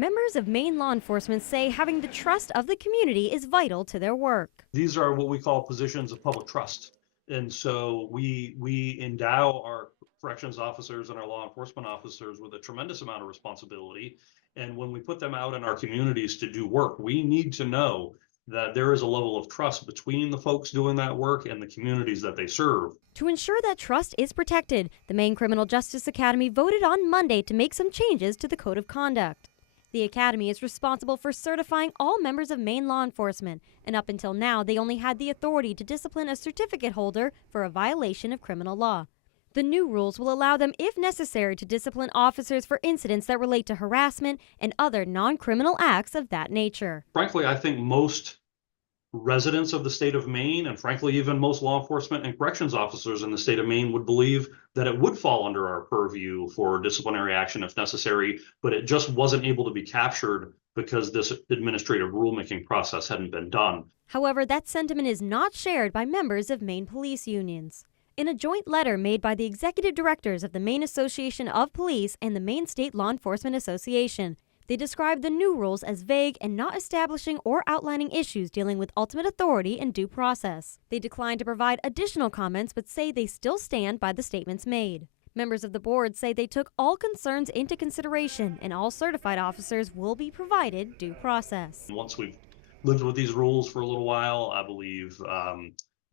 Members of Maine law enforcement say having the trust of the community is vital to their work. These are what we call positions of public trust. And so we endow our corrections officers and our law enforcement officers with a tremendous amount of responsibility. And when we put them out in our communities to do work, we need to know that there is a level of trust between the folks doing that work and the communities that they serve. To ensure that trust is protected, the Maine Criminal Justice Academy voted on Monday to make some changes to the Code of Conduct. The Academy is responsible for certifying all members of Maine law enforcement, and up until now, they only had the authority to discipline a certificate holder for a violation of criminal law. The new rules will allow them, if necessary, to discipline officers for incidents that relate to harassment and other non-criminal acts of that nature. Frankly, I think most residents of the state of Maine, and frankly, even most law enforcement and corrections officers in the state of Maine would believe that it would fall under our purview for disciplinary action if necessary, but it just wasn't able to be captured because this administrative rulemaking process hadn't been done. However, that sentiment is not shared by members of Maine police unions. In a joint letter made by the executive directors of the Maine Association of Police and the Maine State Law Enforcement Association, they described the new rules as vague and not establishing or outlining issues dealing with ultimate authority and due process. They declined to provide additional comments but say they still stand by the statements made. Members of the board say they took all concerns into consideration and all certified officers will be provided due process. Once we've lived with these rules for a little while, I believe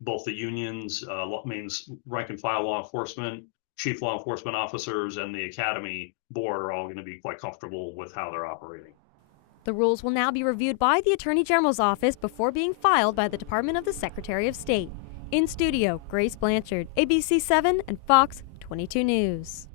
both the unions, Maine's rank and file law enforcement, chief law enforcement officers, and the academy board are all going to be quite comfortable with how they're operating. The rules will now be reviewed by the Attorney General's office before being filed by the Department of the Secretary of State. In studio, Grace Blanchard, ABC 7 and Fox 22 News.